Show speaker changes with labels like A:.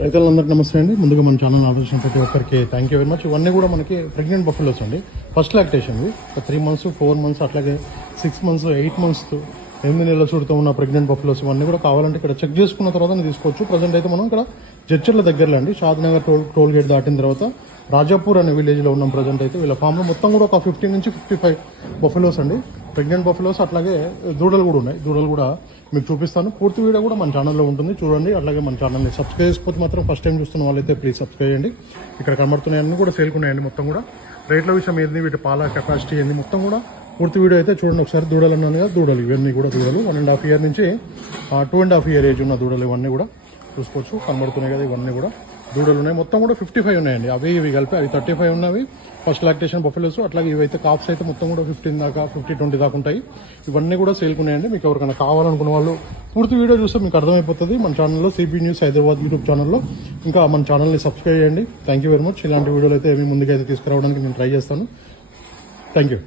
A: రైతులందరికీ నమస్తే అండి. ముందుగా మన ఛానల్ ఆదర్శించిన ప్రతి ఒక్కరికి థ్యాంక్ యూ వెరీ మచ్ ఇవన్నీ కూడా మనకి ప్రెగ్నెంట్ బఫెలోస్ అండి. ఫస్ట్ లాక్టేషన్ ఒక త్రీ మంత్స్ ఫోర్ మంత్స్ అట్లాగే సిక్స్ మంత్స్ ఎయిట్ మంత్స్ ఎనిమిది నెలల చూడుతూ ఉన్న ప్రెగ్నెంట్ బఫెలోస్ ఇవన్నీ కూడా కావాలంటే ఇక్కడ చెక్ చేసుకున్న తర్వాత తీసుకోవచ్చు. ప్రజెంట్ అయితే మనం ఇక్కడ జడ్చర్ల దగ్గరలో అండి. షాద్నగర్ టోల్ టోల్ గేట్ దాటిన తర్వాత రాజాపూర్ అనే విలేజ్లో ఉన్నాం. ప్రజెంట్ అయితే వీళ్ళ ఫామ్లో మొత్తం కూడా ఒక ఫిఫ్టీ నుంచి ఫిఫ్టీ ఫైవ్ బఫెలోస్ అండి. ప్రెగ్నెంట్ బఫెలోస్ అట్లాగే దూడలు కూడా ఉన్నాయి. దూడలు కూడా మీకు చూపిస్తాను. పూర్తి వీడియో కూడా మన ఛానల్లో ఉంటుంది. చూడండి. అట్లాగే మన ఛానల్ని సబ్స్క్రైబ్ చేసుకోకపోతే మాత్రం ఫస్ట్ టైం చూస్తున్న వాళ్ళైతే ప్లీజ్ సబ్స్క్రైబ్ చేయండి. ఇక్కడ కనబడుతున్నాయన్నీ కూడా సేల్కున్నాయండి మొత్తం కూడా. రేట్ల విషయం ఏంది? వీటి పాల కెపాసిటీ ఏంది? మొత్తం కూడా పూర్తి వీడియో అయితే చూడండి ఒకసారి. దూడలు అన్నాను కదా దూడలు. ఇవన్నీ కూడా దూడలు. వన్ అండ్ హాఫ్ ఇయర్ నుంచి two and half year age ఉన్న దూడలు ఇవన్నీ కూడా చూసుకోవచ్చు. కనబడుతున్నాయి కదా ఇవన్నీ కూడా. దూడలు ఉన్నాయి. మొత్తం కూడా ఫిఫ్టీ ఫైవ్ ఉన్నాయండి. అవి ఇవి కలిపి అవి థర్టీ ఫైవ్ ఉన్నవి. ఫస్ట్ లాక్టేషన్ బఫెలోస్ అట్లాగే ఇవైతే కాప్స్ అయితే మొత్తం కూడా ఫిఫ్టీన్ దాకా ఫిఫ్టీ ట్వంటీ దాకా ఉంటాయి. ఇవన్నీ కూడా సేల్కున్నాయండి మీకు ఎవరికైనా కావాలనుకున్న వాళ్ళు పూర్తి వీడియో చూస్తే మీకు అర్థమైపోతుంది. మన ఛానల్లో సిపి న్యూస్ హైదరాబాద్ యూట్యూబ్ ఛానల్లో ఇంకా మన ఛానల్ని సబ్స్క్రైబ్ చేయండి. థ్యాంక్ యూ వెరీ మచ్ ఇలాంటి వీడియోలు అయితే మీ ముందుకైతే తీసుకురావడానికి నేను ట్రై చేస్తాను. Thank you